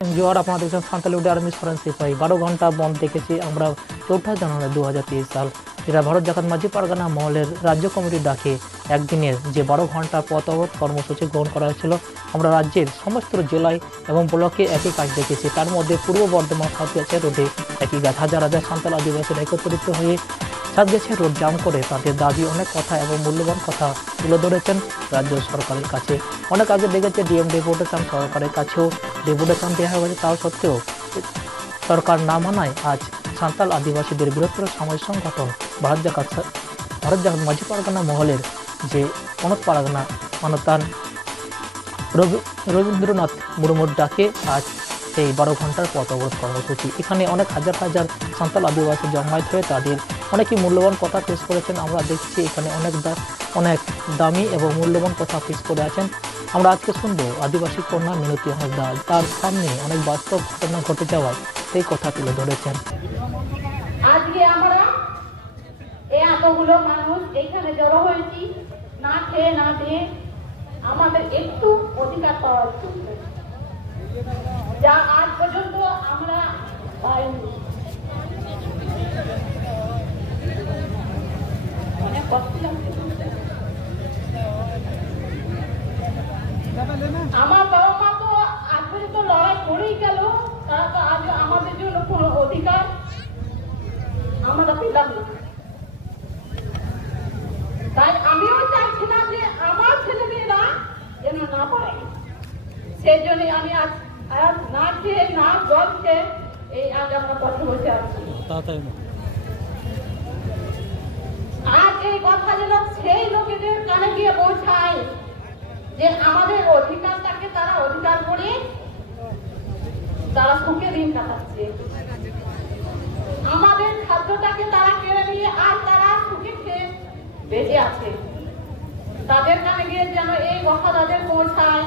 জোয়ার আপনারা দেখছেন সাঁওতালি আর্মি ফরেন সিপাহী 12 ঘন্টা বন্ধ দেখেছি আমরা 4 জানুয়ারি 2023 সাল, যেটা ভারত জাকাত মাঝি পারগানা মহলের রাজ্য কমিটির ডাকে একদিনের যে 12 ঘন্টা পথ অবরোধ কর্মসূচি গ্রহণ করা হয়েছিল। আমরা রাজ্যের সমস্ত জেলায় এবং ব্লকে একই কাজ দেখেছি। তার মধ্যে পূর্ব বর্ধমান সাতগাছিয়া রোডে একই কাজ, হাজার হাজার সাঁওতাল আদিবাসীরা একত্রিত হয়ে সাতগাছিয়া রোড জাম করে তাদের দাবি অনেক কথা এবং মূল্যবান কথা তুলে ধরেছেন রাজ্য সরকারের কাছে। অনেক আগে দেখেছে ডিএম ডেপুটেশন সরকারের কাছেও ডেপুটেশন দেওয়া হয়েছে, তাও সত্ত্বেও সরকার না মানায় আজ সাঁওতাল আদিবাসীদের বৃহত্তর সমাজ সংগঠন ভারত জাকাত মাঝি পারগানা মহলের যে পনত পারগানা মানতান রবীন্দ্রনাথ মুর্মুর ডাকে আজ এই 12 ঘন্টার পথ অবরোধ কর্মসূচি। এখানে অনেক হাজার হাজার সাঁওতাল আদিবাসী জমায়েত হয়ে তাদের অনেকই মূল্যবান কথা পেশ করেছেন। আমরা দেখছি এখানে অনেক দামি এবং মূল্যবান কথা পেশ করে আছেন। আমরা আজকে শুনবো আদিবাসী কন্যা মিনতি হাঁসদা, তার সামনে অনেক বাস্তব ঘটনা ঘটে যাওয়ায় সেই কথা তুলে ধরেছেন। আজকে আমরা এতগুলো মানুষ এইখানে জড়ো হয়েছি না খেয়ে না দিয়ে আমাদের একটু অধিকার পাওয়ার জন্য, যা আজ পর্যন্ত আমরা পাইনি। আমার বাবা মা তো আজ পর্যন্ত লড়াই করেই গেল, তারা তো আজ আমাদের জন্য কোনো অধিকার আমরা পেলাম না। তাই আমিও চাইছি না যে আমার ছেলেমেয়েরা যেন না পায়। সেই জন্য আমি আজ না খেয়ে না জল খেয়ে এই আজ আমরা পথে বসে আছি। আজ এই কথা যেন সেই লোকেদের কানে গিয়ে পৌঁছায় যে আমাদের অধিকারটাকে তারা অধিকার করে তারা সুখে দিন কাটাচ্ছে, আমাদের খাদ্যটাকে তারা কেড়ে নিয়ে আর তারা সুখে খেয়ে বেঁচে আছে। তাদের কানে গিয়ে যেন এই কথা তাদের পৌঁছায়,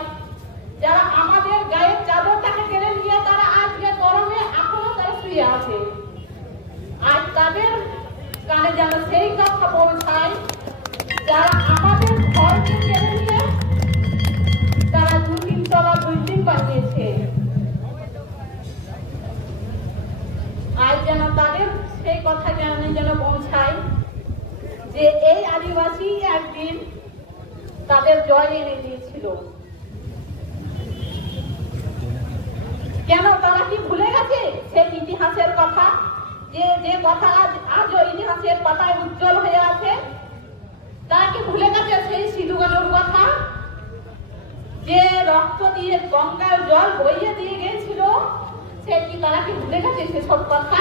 যারা আমাদের গায়ের চাদরটাকে কেড়ে নিয়ে তারা আজকে গরমে এখনো তারা শুয়ে আছে। আজ তাদের কানে যেন সেই কথা পৌঁছায়, যারা আমাদের ঘরকে কেড়ে নিয়ে তারা 2-3 তলা বিল্ডিং বানিয়েছে। আজ যেন তাদের সেই কথা যেন পৌঁছায় যে এই আদিবাসী একদিন তাদের জয় এনে দিয়েছিল। কেন তারা কি ভুলে গেছে সেই ইতিহাসের কথা, যে কথা আজও ইতিহাসের পাতায় উজ্জ্বল হয়ে আছে? তারা কি ভুলে গেছে সেই সিধু কানুর কথা, যে রক্ত দিয়ে গঙ্গার জল বইয়ে দিয়ে গেছিল? সে কি তারা কি ভুলে গেছে সেসব কথা?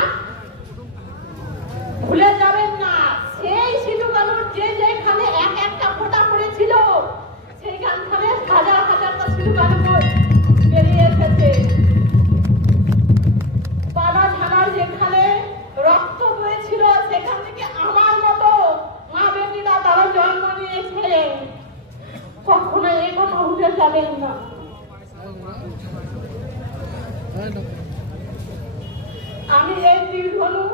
ভুলে যাবেন না। সেই সিধু কানুর যেখানে একটা ফোঁটা পড়েছিল সেইখানে হাজার হাজারটা সিধু কানু বেরিয়ে এসেছে। পাড়া ঝাড়ার যেখানে রক্ত বয়েছিল সেখান থেকে আমার মতো মা বেটিরা তারা জন্ম নিয়েছে। কখনো এই কথা ভুলে যাবেন না। আমি এই দীর্ঘনু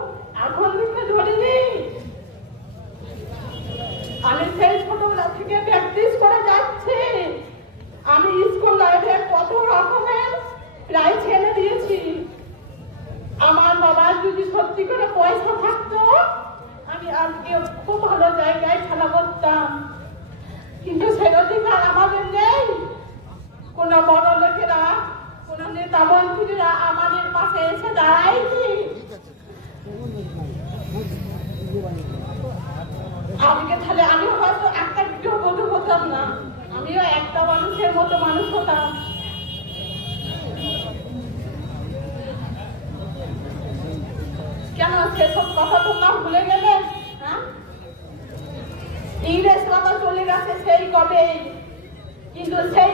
এখন থেকে ধরিনি, আমি সেই ছোটবেলা থেকে প্র্যাকটিস করে যাচ্ছি। আমি স্কুল লাইফে কত রকমের প্রাইজ এনে দিয়েছি। আমার বাবার যদি সত্যি করে পয়সা থাকতো আমি আজকে খুব ভালো জায়গায় খেলা করতাম, কিন্তু সেই অধিকার আমাদের নেই। কোন বড় লোকেরা, কোন নেতা মন্ত্রীরা আমাদের পাশে এসে দাঁড়ায়নি। আজকে তাহলে আমি হয়তো একটা ভিডিও বলতে হতাম না, আমিও একটা মানুষের মতো মানুষ হতাম। কেন সেসব কথা তোমরা ভুলে গেলে? ইংরেজরা তো চলে গেছে সেই কবে, কিন্তু সেই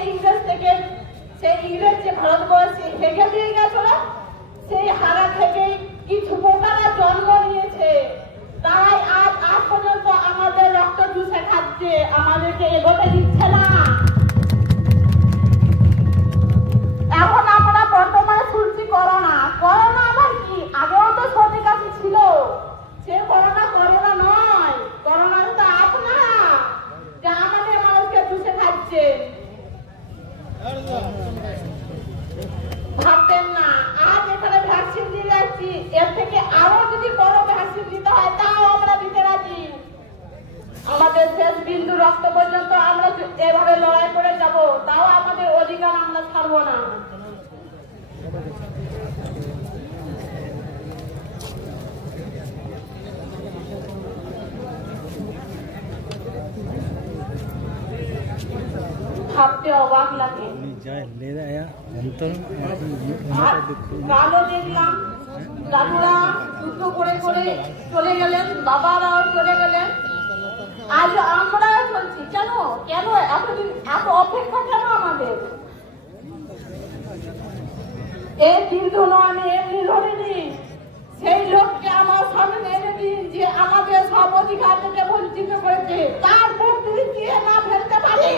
ইংরেজ যে ভারতবর্ষে হেগে দিয়ে গেছিল সেই হারা থেকে কিছু পোকারা জন্ম নিয়েছে। তারাই আজ পর্যন্ত আমাদের রক্ত চুষে খাচ্ছে, আমাদেরকে এগোতে দিচ্ছে না। এখন আমরা বর্তমানে শুনছি করোনা। করোনা আবার কি? আগেও তো সর্দি কাশি ছিল, সে করোনা নয়। করোনা তো আপনা যা আমাদের মানুষকে চুষে খাচ্ছে। ভাবতেন না আরো যদি বড় ভ্যাকসিন দিতে হয় তাও আমরা দিতে রাজি। আমাদের শেষ বিন্দু রক্ত পর্যন্ত আমরা এভাবে লড়াই করে যাব, তাও আমাদের অধিকার আমরা ছাড়বো না। ভাবতে অবাক লাগে। কালো দেখলাম দাদুরা যুদ্ধ করে করে চলে গেলেন, বাবারাও চলে গেলেন, আজ আমরা চলছি। কেন কেন এতদিন এত অপেক্ষা কেন আমাদের? এই কিন্তু আমি এমনি ধরিনি, সেই লোককে আমার সামনে এনে দিন যে আমাদের সব অধিকার থেকে বঞ্চিত করেছে, তার প্রতিদিন দিয়ে না ফেলতে পারি।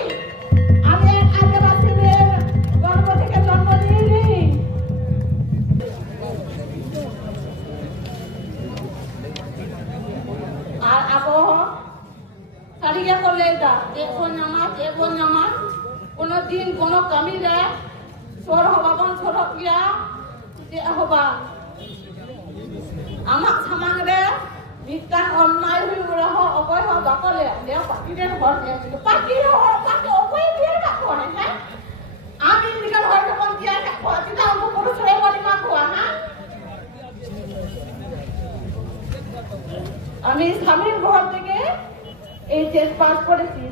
আমি এক আদিবাসী মেয়ের গর্ভ থেকে জন্ম নিইনি। আর আবহাওয়া সারিয়া করলে এটা এখন নামাজ কোনো দিন কোনো কমি দেয় সর হবাবন সরক গিয়া যে হবা আমাক সামাং রে মিটান অন্যায় হই রহ অকয় হ বাকলে দে পাটিরে ঘর দে পাটিরে হর পাটি অকয় দিয়ে রাখো না আমি নিকাল হয় কোন দিয়া রাখো চিতা অঙ্ক পুরো ছয় বলি মা কোয়া না। আমি স্বামীর ঘর থেকে এইচএস পাস করেছি।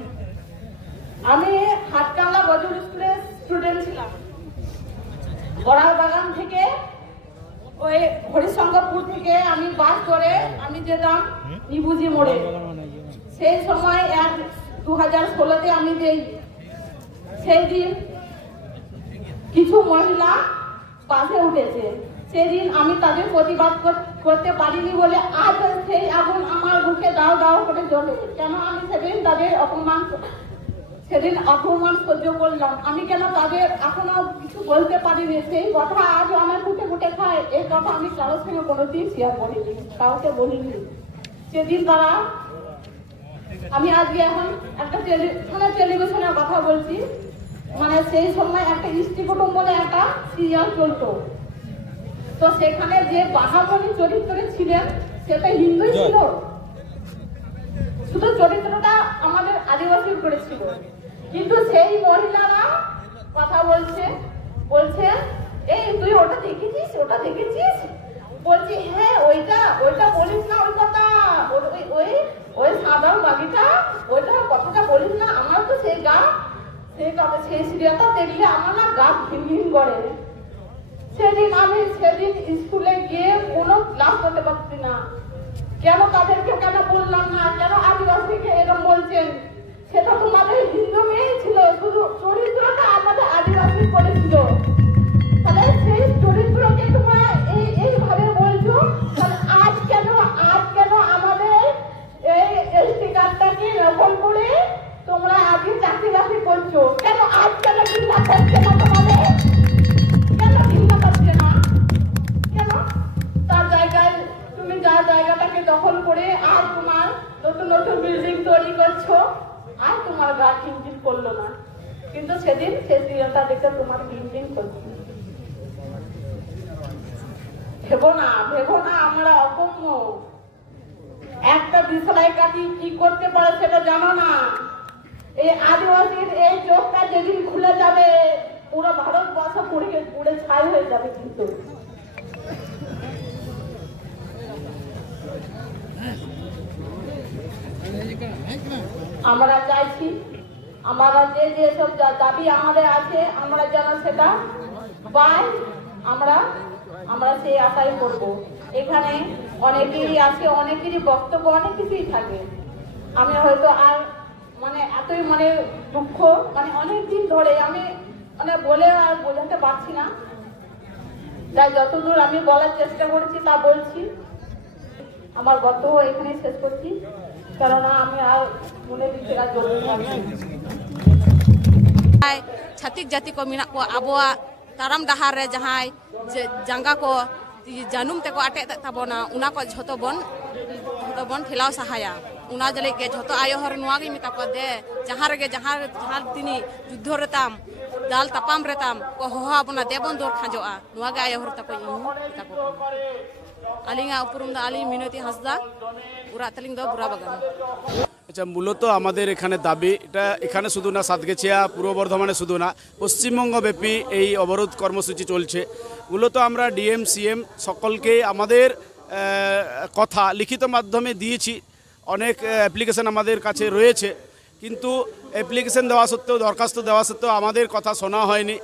আমি হাটকালা বজুর স্কুলের স্টুডেন্ট ছিলাম। বড়াল বাগান থেকে ওই হরিশঙ্করপুর থেকে আমি বাস করে আমি যেতাম নিবুজি মোড়ে। সেই সময় 2016-তে আমি যাই। সেই দিন কিছু মহিলা বাসে উঠেছে, সেদিন আমি তাদের প্রতিবাদ করতে পারিনি বলে আজ সেই আগুন আমার বুকে দাও দাও করে জ্বলে। কেন আমি সেদিন তাদের অপমান সহ্য করলাম, আমি কেন তাদের এখনো কিছু বলতে পারিনি, সেই কথা আজ আমার বুকে বুকে খায়। এই কথা আমি কারোর সঙ্গে কোনোদিন শেয়ার করিনি, কাউকে বলিনি। সেদিন তারা আমি আজকে এখন একটা টেলিভিশনের কথা বলছি, মানে সেই সময় একটা স্ত্রী কুটুম্ব বলে একটা সিরিয়াল চলতো, তো সেখানে যে বাহামণি চরিত্রে ছিলেন সেটা হিন্দু ছিল, শুধু চরিত্রটা আমাদের আদিবাসী করেছিল। কিন্তু সেই মহিলারা কথা বলছে এই তুই ওটা দেখেছিস বলছি হ্যাঁ ওইটা বলিস না, ওই কথা ওই সাদা বাগিটা ওইটা কথাটা বলিস না, আমার তো সেই সিরিয়ালটা দেখলে আমার না গা ঘিন করে। সেদিন স্কুলে গিয়ে কোনো ক্লাস করতে পারছি না। কেন তাদেরকে কেন বললাম না, কেন আদিবাসীকে এরকম বলছেন? সেটা তোমাদের হিন্দু মেয়ে ছিল, শুধু চরিত্রটা আমাদের আদিবাসী করেছিল। তাহলে সেই চরিত্রকে তোমরা এইভাবে বলছো, তাহলে আজ কেন আমাদের এই এসটি কার্ডটাকে নকল করে তোমরা আজকে চাকরি বাকরি করছো? কেন আজ কেন ঘৃণা করছে না তোমাদের? কেন ঘৃণা করছে না? কেন তার জায়গায় তুমি যার জায়গাটাকে দখল করে আর তোমার নতুন নতুন বিল্ডিং তৈরি করছো, আর তোমার গা খিনখিন করলো না? কিন্তু সেদিন সেই সিরিয়ালটা দেখে তোমার খিনখিন করছে। ভেবো না আমরা অগম্য। একটা বিছানায় কাটি কি করতে পারে সেটা জানো না। এই আদিবাসীর এই চোখটা যেদিন খুলে যাবে পুরো ভারতবর্ষ পুড়ে ছাই হয়ে যাবে। কিন্তু আমরা চাইছি আমরা যেসব দাবি আমাদের আছে আমরা যেন সেটা পাই, আমরা সেই আশাই করবো। এখানে অনেকেরই আছে, অনেকেরই বক্তব্য অনেক কিছুই থাকে। আমি হয়তো আর এতই দুঃখ অনেকদিন ধরে আমি বলে আর বোঝাতে পারছি না, তাই যতদূর আমি বলার চেষ্টা করছি তা বলছি। আমার বক্তব্য এখানে শেষ করছি, কেননা আমি আর মনে দিতে छातिक जाति को मेना को आबोआ ताराम डाहार रे जहाय जांगा को जानुम ते को आटे ताबोना उना को झतो बन ठेलाव सहाया उना जले के झतो आयो हर नुआ गे मिता को दे जहां तिनी युद्ध रेताम दाल तपाम रेताम को होहा बना देबन दोर खाजोआ नुआ गे आयो हर तको इन तको আলিঙা উপরুম দা আলি মিনতি হাসদা উড়াত তালিং দো বুড়া বাগান। আচ্ছা, মূলত আমাদের এখানে দাবি, এটা এখানে শুধু না, সাতগেছিয়া পূর্ব বর্ধমানে শুধু না, পশ্চিমবঙ্গব্যাপী এই অবরোধ কর্মসূচি চলছে। মূলত আমরা ডিএম সিএম সকলকে আমাদের কথা লিখিত মাধ্যমে দিয়েছি। অনেক অ্যাপ্লিকেশন আমাদের কাছে রয়েছে, কিন্তু অ্যাপ্লিকেশন দেওয়া সত্ত্বেও, দরখাস্ত দেওয়া সত্ত্বেও আমাদের কথা শোনা হয়নি।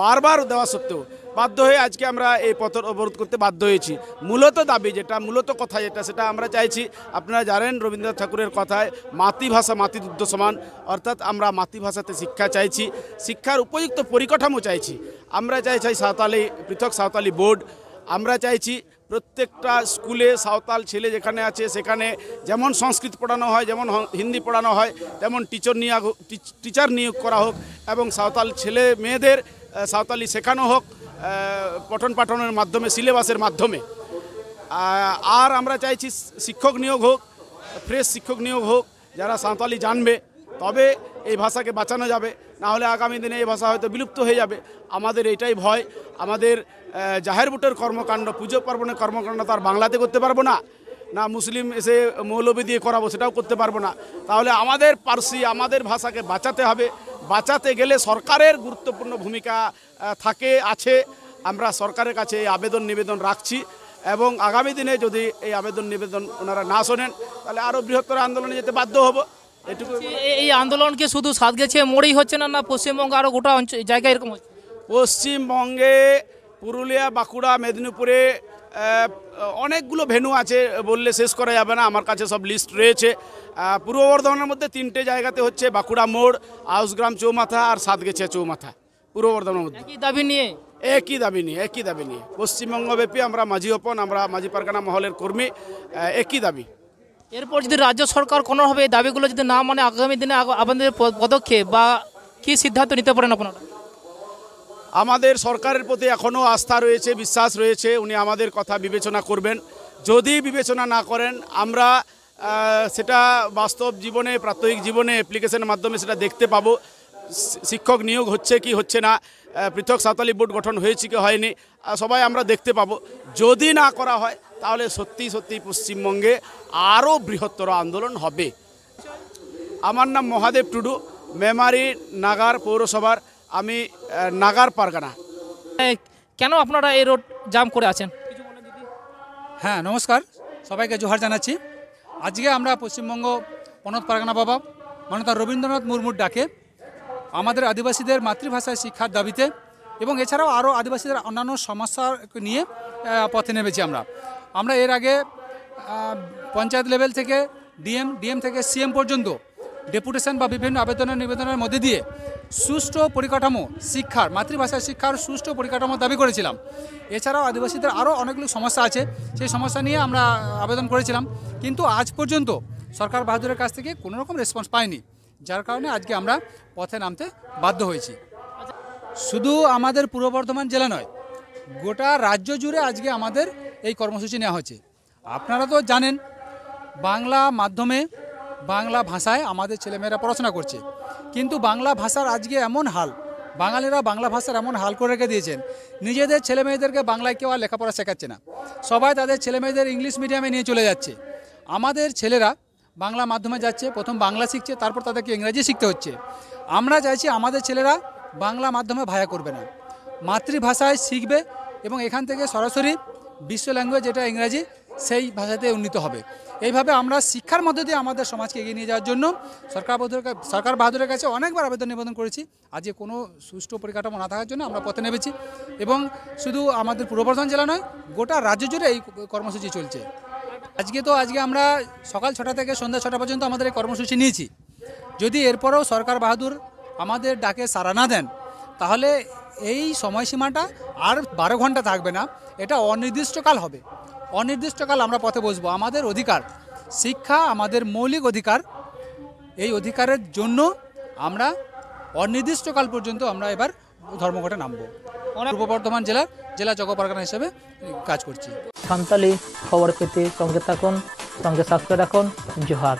বারবার দেওয়া সত্ত্বেও বাধ্য হয়ে আজকে আমরা এই পথ অবরোধ করতে বাধ্য হয়েছি। মূলত দাবি যেটা, মূলত কথা যেটা, সেটা আমরা চাইছি, আপনারা জানেন রবীন্দ্রনাথ ঠাকুরের কথায় মাতৃভাষা মাতৃদুগ্ধ সমান, অর্থাৎ আমরা মাতৃভাষাতে শিক্ষা চাইছি, শিক্ষার উপযুক্ত পরিকাঠামো চাইছি। আমরা চাইছি সাঁওতালি, পৃথক সাঁওতালি বোর্ড। আমরা চাইছি প্রত্যেকটা স্কুলে সাঁওতাল ছেলে যেখানে আছে সেখানে যেমন সংস্কৃত পড়ানো হয়, যেমন হিন্দি পড়ানো হয়, তেমন টিচার নিয়োগ করা হোক এবং সাঁওতাল ছেলে মেয়েদের সাঁওতালি শেখানো হোক পঠন পাঠনের মাধ্যমে, সিলেবাসের মাধ্যমে। আর আমরা চাইছি শিক্ষক নিয়োগ হোক, ফ্রেশ শিক্ষক নিয়োগ হোক, যারা সাঁওতালি জানবে, তবে এই ভাষাকে বাঁচানো যাবে। না হলে আগামী দিনে এই ভাষা হয়তো বিলুপ্ত হয়ে যাবে। আমাদের এইটাই ভয়। আমাদের জাহের বুটের কর্মকাণ্ড, পুজো পার্বণের কর্মকাণ্ড তার বাংলাতে করতে পারবো না, না মুসলিম এসে মৌলবি দিয়ে করাবো সেটাও করতে পারবো না। তাহলে আমাদের পার্সি, আমাদের ভাষাকে বাঁচাতে হবে। বাঁচাতে গেলে সরকারের গুরুত্বপূর্ণ ভূমিকা আছে। আমরা সরকারের কাছে এই আবেদন নিবেদন রাখছি এবং আগামী দিনে যদি এই আবেদন নিবেদন ওনারা না শোনেন তাহলে আরও বৃহত্তর আন্দোলনে যেতে বাধ্য হব। এটুকু। এই আন্দোলনকে শুধু সাতগেছিয়া মোড়েই হচ্ছে না, না পশ্চিমবঙ্গে আরও গোটা জায়গায় এরকম হচ্ছে? পশ্চিমবঙ্গে পুরুলিয়া, বাঁকুড়া, মেদিনীপুরে অনেকগুলো ভেন্যু আছে, বললে শেষ করা যাবে না। আমার কাছে সব লিস্ট রয়েছে। পূর্ব বর্ধমানের মধ্যে 3টে জায়গাতে হচ্ছে, বাঁকুড়া মোড়, আউসগ্রাম চৌমাথা আর সাতগেছিয়া চৌমাথা, পূর্ব বর্ধমানের মধ্যে। একই দাবি নিয়ে একই দাবি নিয়ে পশ্চিমবঙ্গব্যাপী আমরা মাঝি অপন, আমরা মাঝি পারগানা মহলের কর্মী, একই দাবি। এরপর যদি রাজ্য সরকার কোনোভাবে এই দাবিগুলো যদি না মানে আগামী দিনে আপনাদের পদক্ষেপ বা কি সিদ্ধান্ত নিতে পারেন আপনারা? আমাদের সরকারের প্রতি এখনও আস্থা রয়েছে, বিশ্বাস রয়েছে, উনি আমাদের কথা বিবেচনা করবেন। যদি বিবেচনা না করেন আমরা সেটা বাস্তব জীবনে, প্রাত্যহিক জীবনে অ্যাপ্লিকেশনের মাধ্যমে সেটা দেখতে পাবো। শিক্ষক নিয়োগ হচ্ছে কি হচ্ছে না, পৃথক সাঁওতালি বোর্ড গঠন হয়েছে কি হয়নি, সবাই আমরা দেখতে পাবো। যদি না করা হয় তাহলে সত্যি পশ্চিমবঙ্গে আরও বৃহত্তর আন্দোলন হবে। আমার নাম মহাদেব টুডু, মেমারি নাগার পৌরসভার আমি নাগার পারগানা। কেন আপনারা এই রোড জাম করে আছেন? হ্যাঁ, নমস্কার, সবাইকে জোহার জানাচ্ছি। আজকে আমরা পশ্চিমবঙ্গ পনত পারগানা বাবা মাননীয় রবীন্দ্রনাথ মুর্মুর ডাকে আমাদের আদিবাসীদের মাতৃভাষায় শিক্ষার দাবিতে এবং এছাড়াও আরও আদিবাসীদের অন্যান্য সমস্যা নিয়ে পথে নেমেছি। আমরা এর আগে পঞ্চায়েত লেভেল থেকে ডিএম থেকে সিএম পর্যন্ত ডেপুটেশন বা বিভিন্ন নিবেদনের মধ্যে দিয়ে সুষ্ঠু পরিকাঠামো, শিক্ষার, মাতৃভাষায় শিক্ষার সুষ্ঠু পরিকাঠামো দাবি করেছিলাম। এছাড়াও আদিবাসীদের আরও অনেকগুলো সমস্যা আছে, সেই সমস্যা নিয়ে আমরা আবেদন করেছিলাম, কিন্তু আজ পর্যন্ত সরকার বাহাদুরের কাছ থেকে কোনো রকম রেসপন্স পাইনি, যার কারণে আজকে আমরা পথে নামতে বাধ্য হয়েছি। শুধু আমাদের পূর্ব বর্ধমান জেলা নয়, গোটা রাজ্য জুড়ে আজকে আমাদের এই কর্মসূচি নেওয়া হচ্ছে। আপনারা তো জানেন বাংলা মাধ্যমে, বাংলা ভাষায় আমাদের ছেলেমেয়েরা পড়াশোনা করছে, কিন্তু বাংলা ভাষার আজকে এমন হাল, বাঙালিরা বাংলা ভাষার এমন হাল করে রেখে দিয়েছেন, নিজেদের ছেলেমেয়েদেরকে বাংলায় কেউ আর লেখাপড়া শেখাচ্ছে না, সবাই তাদের ছেলেমেয়েদের ইংলিশ মিডিয়ামে নিয়ে চলে যাচ্ছে। আমাদের ছেলেরা বাংলা মাধ্যমে যাচ্ছে, প্রথম বাংলা শিখছে, তারপর তাদেরকে ইংরাজি শিখতে হচ্ছে। আমরা চাইছি আমাদের ছেলেরা বাংলা মাধ্যমে ভায়া করবে না, মাতৃভাষায় শিখবে এবং এখান থেকে সরাসরি বিশ্ব ল্যাঙ্গুয়েজ যেটা ইংরাজি, সেই ভাষাতে উন্নীত হবে। এইভাবে আমরা শিক্ষার মধ্যে দিয়ে আমাদের সমাজকে এগিয়ে নিয়ে যাওয়ার জন্য সরকার বাহাদুরের কাছে অনেকবার আবেদন নিবেদন করেছি। আজকে কোনো সুষ্ঠু পরিকাঠামো না থাকার জন্য আমরা পথে নেমেছি এবং শুধু আমাদের পূর্ব বর্ধমান জেলা নয়, গোটা রাজ্য জুড়ে এই কর্মসূচি চলছে। আজকে আমরা সকাল 6টা থেকে সন্ধ্যা 6টা পর্যন্ত আমাদের এই কর্মসূচি নিয়েছি। যদি এরপরেও সরকার বাহাদুর আমাদের ডাকে সাড়া না দেন তাহলে এই সময়সীমাটা আর 12 ঘন্টা থাকবে না, এটা অনির্দিষ্টকাল হবে। অনির্দিষ্টকাল আমরা পথে বসবো। আমাদের অধিকার, শিক্ষা আমাদের মৌলিক অধিকার, এই অধিকারের জন্য আমরা অনির্দিষ্টকাল পর্যন্ত আমরা এবার ধর্মঘটে নামবো। পূর্ব বর্ধমান জেলা জগ পারগানা হিসেবে কাজ করছি। সান্তালি খবর পেতে সঙ্গে থাকুন, সঙ্গে সাবস্ক্রাইব রাখুন। জোহার।